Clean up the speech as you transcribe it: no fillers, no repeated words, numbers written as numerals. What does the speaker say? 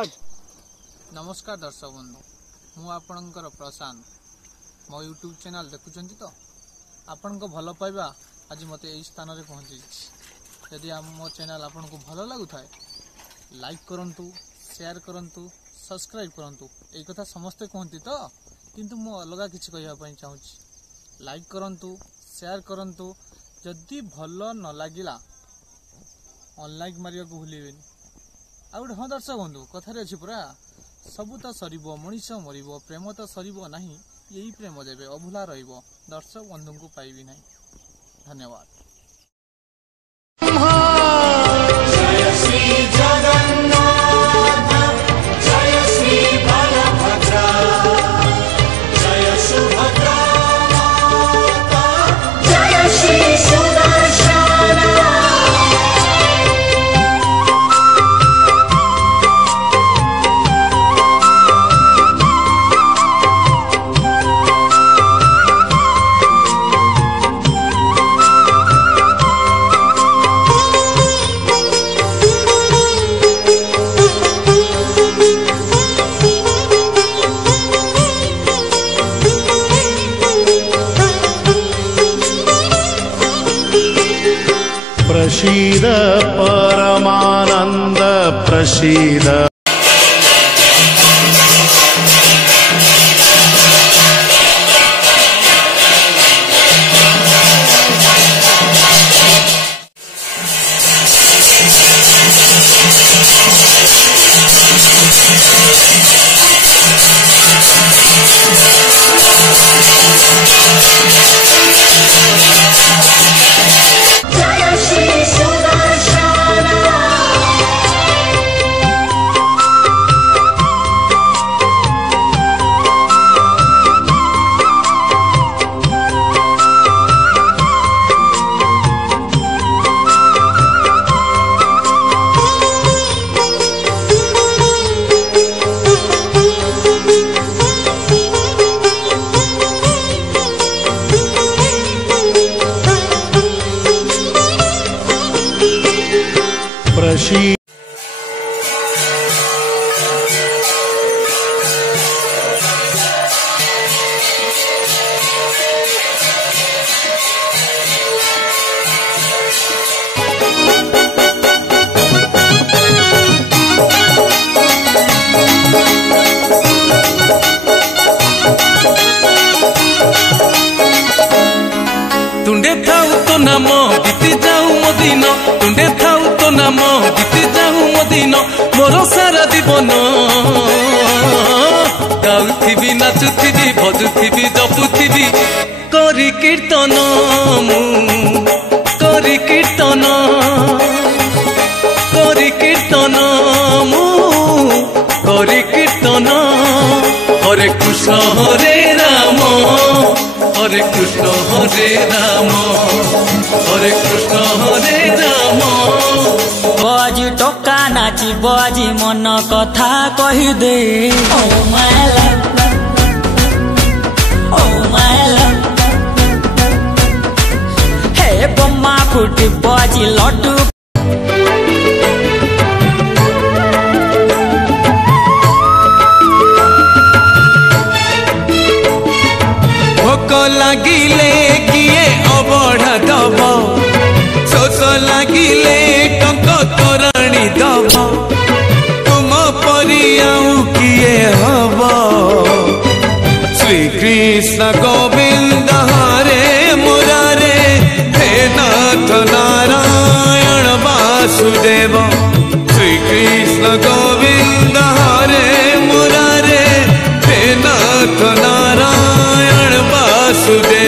नमस्कार दर्शक बंधु मु आपणकर प्रशांत मो यूट्यूब चैनल देखुं तो आपण को भल पाइबा आज मत यही स्थान में पहुँची। यदि मो चैनल आपन को भल लगुता है लाइक करंतु, शेयर करंतु, सब्सक्राइब करंतु। यही कथा समस्ते कहती तो किंतु मु अलग किसी कहवाई चाहूँगी। लाइक करंतु, शेयर करंतु। जदि भल न लगिला अनलाइक मारिया को भूलें। आ गए हाँ दर्शक बंधु कथार अच्छी पूरा सबू तो सर मनीष मर प्रेम तो सर ना यही प्रेम देवे अभूला दर्शक बंधु को पाइबी ना। धन्यवाद। प्रसीद परमानंद प्रसीद। प्रसीद तुंडे थाऊ तो नाम बीती जाऊ मो दिन, तुंडे थाऊ तो नाम बीती जाऊ मो दिन, मोर सारा जीवन गाउथिबी नाचुथिबी भजुथिबी जपुथिबी करी कीर्तन मु करी कीर्तन करी कीर्तन मु करी कीर्तन। हरे कृष्ण हरे राम हरे कृष्ण हरे राम हरे कृष्ण हरे राम। बजी टोका नाची बजी मन कथा कही दे। Oh my love, oh my love। हे बम्मा फुटी बजी लड्डू भोक लागिले किए अबढ़ा दब, शोष लागिले टंक तोराणी दब, तुम परी आउ किए हब। श्री कृष्ण गोविंद हरे मुरारे हे नाथ नारायण वासुदेव। श्री कृष्ण गोविंद हरे मुरारे हे नाथ नारायण वासुदेव।